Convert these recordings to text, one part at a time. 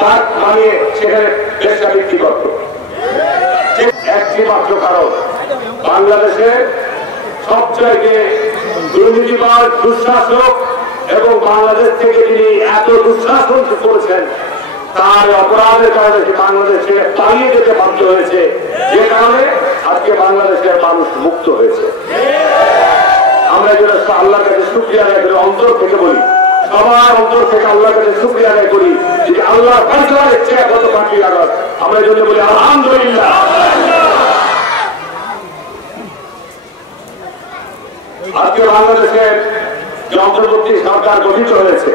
Park বানিয়ে সেখানে ব্যবসা বিক্রি করত। একটি মাত্র কারণ, বাংলাদেশে সবচাইতে দুর্নীতিবাদ, দুঃশাসক এবং বাংলাদেশ থেকে যিনি এত দুঃশাসন করেছেন তার অপরাধের কারণে বাংলাদেশে পালিয়ে যেতে বাধ্য হয়েছে, যে কারণে আজকে বাংলাদেশের মানুষ মুক্ত হয়েছে। আমরা যেটা আল্লাহর কাছে শুকরিয়া আদায় করি, অন্তর থেকে বলি, সবার অন্তর থেকে আল্লাহর কাছে শুকরিয়া আদায় করি যে আল্লাহ ফয়সালার ইচ্ছে গত 5ই আগস্ট আমরা জন্য বলি আলহামদুলিল্লাহ। আজকে বাংলাদেশের যে অন্তর্বর্তী সরকার গঠিত হয়েছে,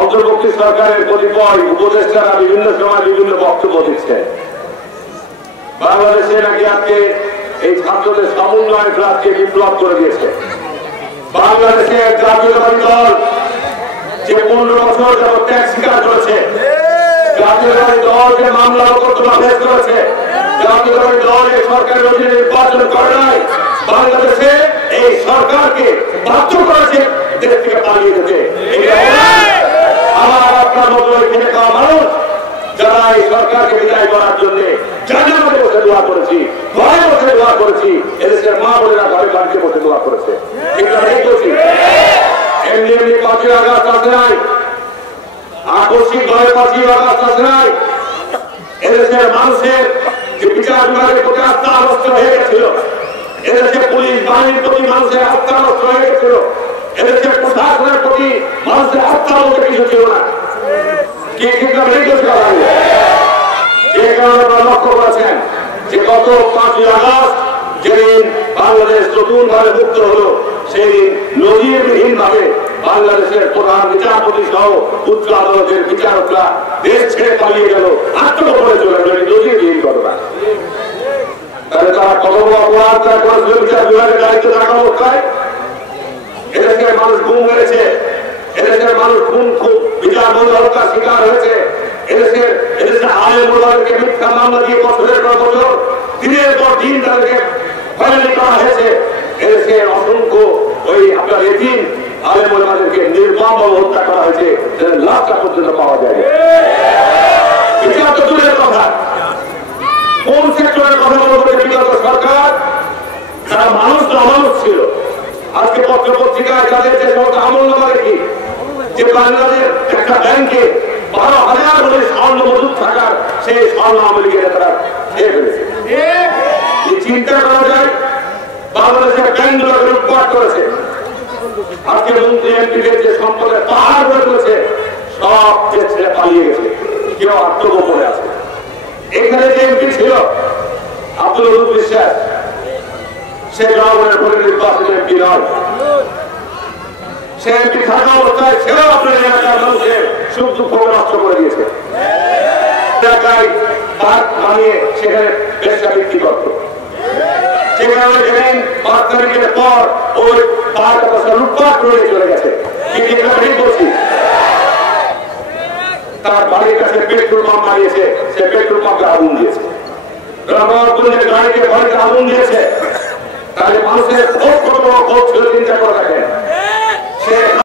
অন্তর্বর্তী সরকারের কতিপয় উপদেষ্টারা বিভিন্ন সময় বিভিন্ন বক্তব্য দিচ্ছে। বাংলাদেশে নাকি আজকে এই ছাত্রদের সমন্বয় রাজ্যে বিপ্লব করে দিয়েছে। বাংলাদেশের জাতীয়তাবাদী দল যে 15 বছর যাবত ত্যাগ স্বীকার করেছে, জাতীয়তাবাদী দল যে মামলা মোকদ্দমা ফেস করেছে, জাতীয়তাবাদী দল এই সরকারের অধীনে নির্বাচন করে নাই, বাংলাদেশে এই সরকারকে বাধ্য করেছে দেশ থেকে পালিয়ে যেতে। আমার আপনার মতো এখানে খাওয়া মানুষ যারা এই সরকারকে বিদায় করার জন্য জানাতে বসে দোয়া করেছি, ঘরে বসে দোয়া করেছি, এদেশের মা বোনেরা ঘরে বাড়িতে বসে দোয়া করেছে। এমনি এমনি 5ই আগস্ট আসে নাই, আকস্মিক ভাবে 5ই আগস্ট আসে নাই। এদেশের মানুষের যে বিচার বিভাগের প্রতি আস্থা নষ্ট হয়ে গেছিল, এদেশের পুলিশ বাহিনীর প্রতি মানুষের আস্থা নষ্ট হয়ে গেছিল, এদেশের প্রশাসনের প্রতি মানুষের আস্থা বলতে কিছু ছিল না। কি কিন্তু যে কারণে আপনারা লক্ষ্য করেছেন যে গত 5ই আগস্ট যেদিন বাংলাদেশ নতুন ভাবে মুক্ত হলো, সেই নজিরবিহীন ভাবে বাংলাদেশের প্রধান বিচারপতি সহ উচ্চ আদালতের বিচারকরা দেশ ছেড়ে পালিয়ে গেল, আত্মগোপনে চলে গেল। নজিরবিহীন ঘটনা। তাহলে তারা কত বড় অপরাধ তারা করেছিল বিচার বিভাগের দায়িত্ব থাকা অবস্থায়? এদেশের মানুষ গুম হয়েছে, এদেশের মানুষ খুন বিচার বন্ধ হত্যার শিকার হয়েছে, এদেশের আলেম ওলামাদেরকে মিথ্যা মামলা দিয়ে বছরের পর বছর দিনের পর দিন তাদেরকে হয়রানি করা হয়েছে। এদেশের অসংখ্য ওই আপনার এতিম আলেম ওলামাদেরকে নির্মমভাবে হত্যা করা হয়েছে, লাশটা পর্যন্ত পাওয়া যায়। বিচার তো দূরের কথা, কোন সেক্টরের কথা বলতে বিগত সরকার তারা মানুষ তো অমানুষ ছিল। আজকে পত্র পত্রিকায় তাদের যে সমস্ত আমলনামা দেখি যে বাংলাদেশের একটা ব্যাংকে 12,000 বলে স্বর্ণ মজুদ থাকার সেই স্বর্ণ আওয়ামী লীগের তারা খেয়ে ফেলেছে। চিন্তা করা যায়, বাংলাদেশের ব্যাংকগুলোকে লুটপাট করেছে। আজকে মন্ত্রী এমপিদের যে সম্পদের পাহাড় গড়ে তুলেছে, সব যে ছেড়ে পালিয়ে গেছে, কেউ আত্মগোপনে আছে। এখানে যে এমপি ছিল আব্দুল রুফ বিশ্বাস, সে জনগণের ভোটে নির্বাচিত এমপি নয়। সে এমপি থাকা অবস্থায় সেও আপনার এলাকার মানুষের সুখ দুঃখ নষ্ট করে দিয়েছে। এলাকায় পার্ক বানিয়ে সেখানে ব্যবসা বিক্রি করত। যে কারণে সেদিন 5 তারিখের পর ওই পার্ক অবস্থা লুটপাট করে চলে গেছে। বলছি তার বাড়ির কাছে পেট্রোল পাম্প বানিয়েছে, সে পেট্রোল পাম্পে আগুন দিয়েছে। গাড়িকে বাড়িতে আগুন দিয়েছে। তাহলে মানুষের খুব ছিল চিন্তা করে রাখেন।